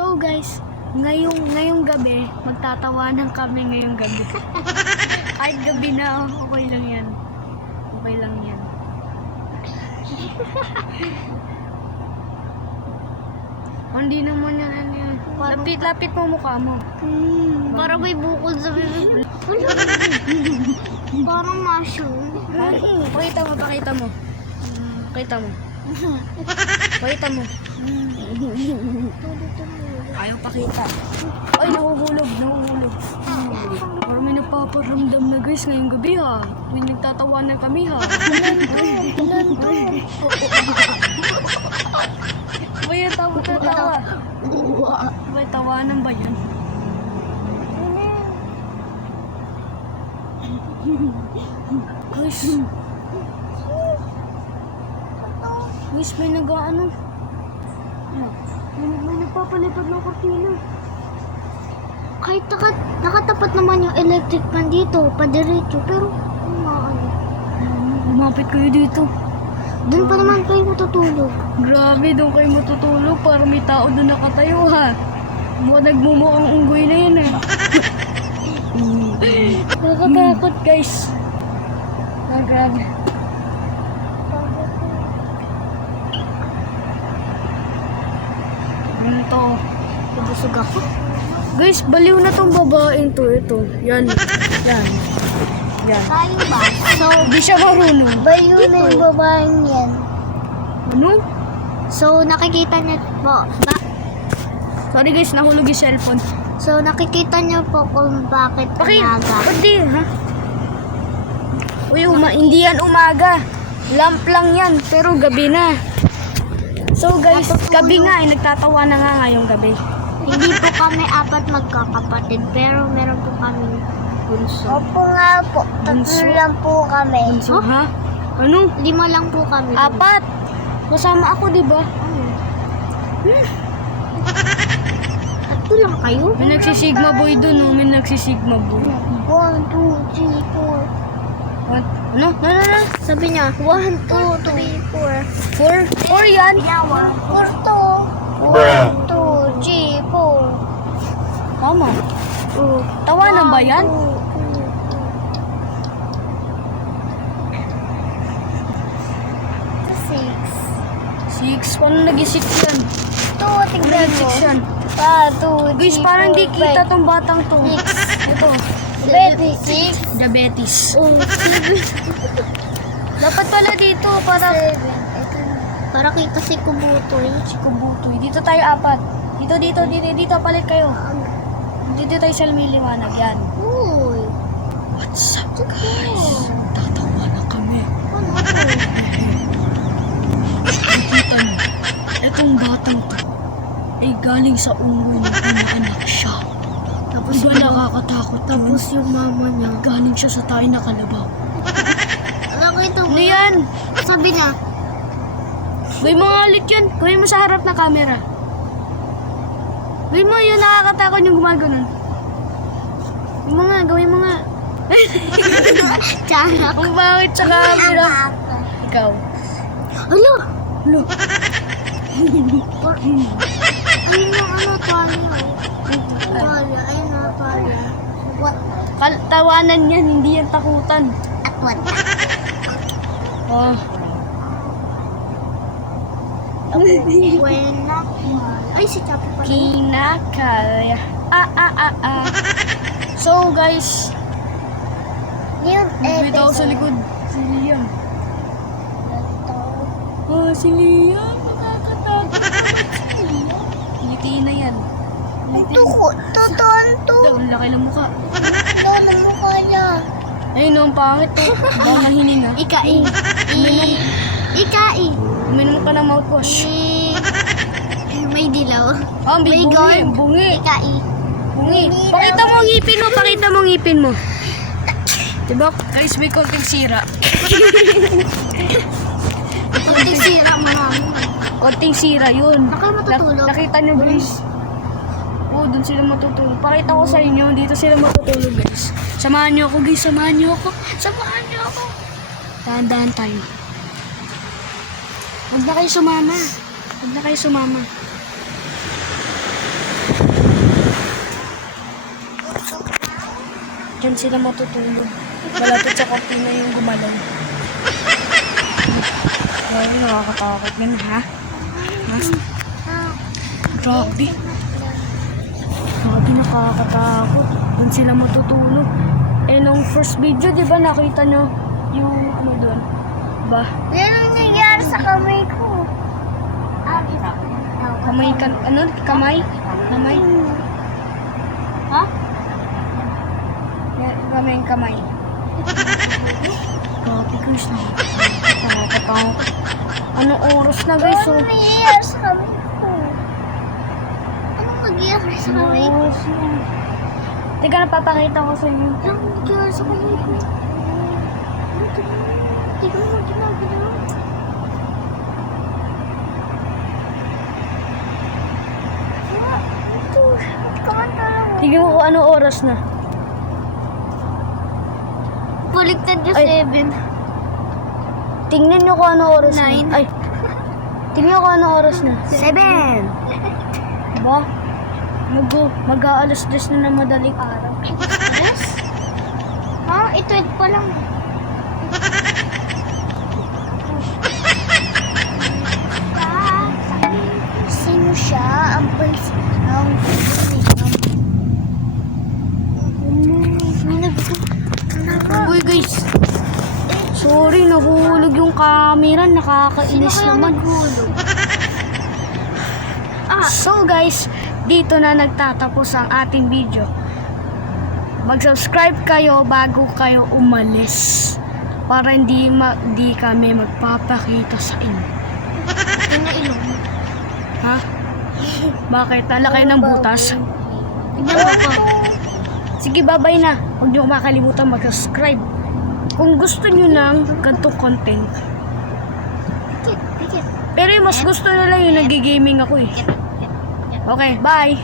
So guys, ngayong gabi, magtatawanan kami ngayong gabi. Kahit gabi na, okay lang yan. Okay lang yan. Hindi naman yan, ano yan. Lapit mo mukha mo. Para may bukol sa bibig. Parang mushroom. Pakita mo. Pakita mo. Pakita mo. Ayaw pakita. Ay, nahuhulog. Parang may nagpaparamdam na guys ngayong gabi ha. May nagtatawanan kami ha. May tawa. May tawanan ba yan? Guys, may nag-ano? May nagpapalipad ng kortina. Kahit nakatapat naman yung electric fan dito, padiretso, pero Lumapit kayo dito. doon pa naman kayo matutulog. Grabe, doon kayo matutulog para may tao doon nakatayo ha. Nagmumukhang unggoy na yan eh. Nakakatakot guys. Grabe. Ano to? Nabusog ako. Guys, baliw na tong babaeng to. Ito. Yan. Tayo ba? So, Di siya marunong. bayo na yung babaeng yan. Ano? So, nakikita niyo po, Sorry guys, nahulog yung cellphone. So, nakikita niyo po kung bakit umaga. Pati ha? Uy, hindi yan umaga. Lamp lang yan, pero gabi na. So guys, gabi nga, nagtatawa na nga ngayong gabi. Hindi po kami apat magkakapatid, pero meron po kami bunso. Opo nga po, Bunso? lang po kami. So, ha? Ano? 5 lang po kami. 4. Kasama ako, di ba? Tatlo lang kayo? May nagsisigma boy dun, no? May nagsisigma boy. 1, 2, 3, 4. What? Ano? Sabi niya, 1, 2, 3, 4. 4 yan? Yeah, 4 to. Bruh. 1, 2, 3, 4. Tama. Tawanan ba yan? 6. Paano nag-6 yan? 2, tignan mo. 6 yan. 1, 2, 3, Guys, parang di kita tong batang to. Ito. 6. Diabetes. Oh, 7. Dapat pala dito para... Para kita si Kubutoy. Si Kubutoy. Dito tayo 4. Dito palit kayo. Dito tayo sa lumiliwanag. Yan. Uy. What's up guys? Tatawa na kami. Ano? Nakita niyo, itong batang to ay galing sa unggoy ng anak siya. Tapos diba nakakatakot Tapos yung mama niya. galing siya sa tayo na kalabaw. Alam ko ito. Ano yan? Sabi na. Gawin mo nga ulit yun. Gawin mo sa harap na camera. Gawin mo yun, nakakatakot yung gumaganon. Gawin mo nga. Tiyanak. Kung bakit sa camera. Ikaw. Alo. Ano? Ayun yung ano, tuwalya. Tuwalya. Ayun na, tuwalya. Tawanan yan, hindi yan takutan. At what? Oh. Buena. Ay, si Chapo pala. Kinakalya. So guys, Yung may tao sa likod. Si Liam. Oh, si Liam. Nakakatakot naman si Liam. Ngiti na yan. Totoo to. Ang laki ng mukha. Ano na mukha niya? Ayun, no, ang pangit to. Baka nahining ha. Ikai. Ikai. Uminom ka ng mouthwash. May dilaw. Oh, May bungi. gold. Bungi. Ikai. Bungi. Pakita mo ngipin mo. Diba? Guys, may konting sira. Kunting sira marami. Konting sira yun. Baka matutulog. Nakita nyo guys? Oo, dun sila matutulog. Pakita ko sa inyo, dito sila matutulog guys. Samahan nyo ako guys, samahan nyo ako. Dahan-dahan tayo. Huwag na kayo sumama. Diyan sila matutulog. Malapit sa cortina yung gumalaw. Ay, nakakatakot din, ha? Ha? Grabe. Grabe, nakakatakot. Doon sila matutulog. Eh, nung first video, di ba nakita nyo yung ano doon? Ba? Yan ang nangyayari sa kamay ko. Kamay ka, ano? Kamay? Kamay? Ha? Kamay yung kamay. Grabe guys, nakakatakot. Anong oras na guys? Ano nangyayari sa kamay ko? Anong nangyayari sa kamay ko? Oras na. Teka, napapakita ko sa inyo. Anong nangyayari sa kamay ko? Hindi ko naman ginagawa. Ito, ba't kumanta lang? Tignan mo kung anong oras na. Baliktad yung Ay. 7. Tingnan nyo kung anong oras Nine. na. Ay, tingnan nyo kung anong oras na. 7. Ba? Mag-aalas 10 na ng madaling araw. Yes? Ha? Ito pa lang. Sino siya? Ang pansin. Uy guys, sorry, nahuhulog yung camera. Sino Nakakainis kaya naman. naghulog? So guys, dito na nagtatapos ang ating video. Mag-subscribe kayo bago kayo umalis para hindi kami magpapakita sa inyo. Ito na ilong. Ha? Bakit? Lalakay ng butas? Tignan mo ko. Sige, bye-bye na. Huwag niyo makalimutan mag-subscribe. Kung gusto niyo ng ganitong content. Pikit, pikit. Pero yung mas gusto nila yung nag-gaming ako eh. Okay, bye!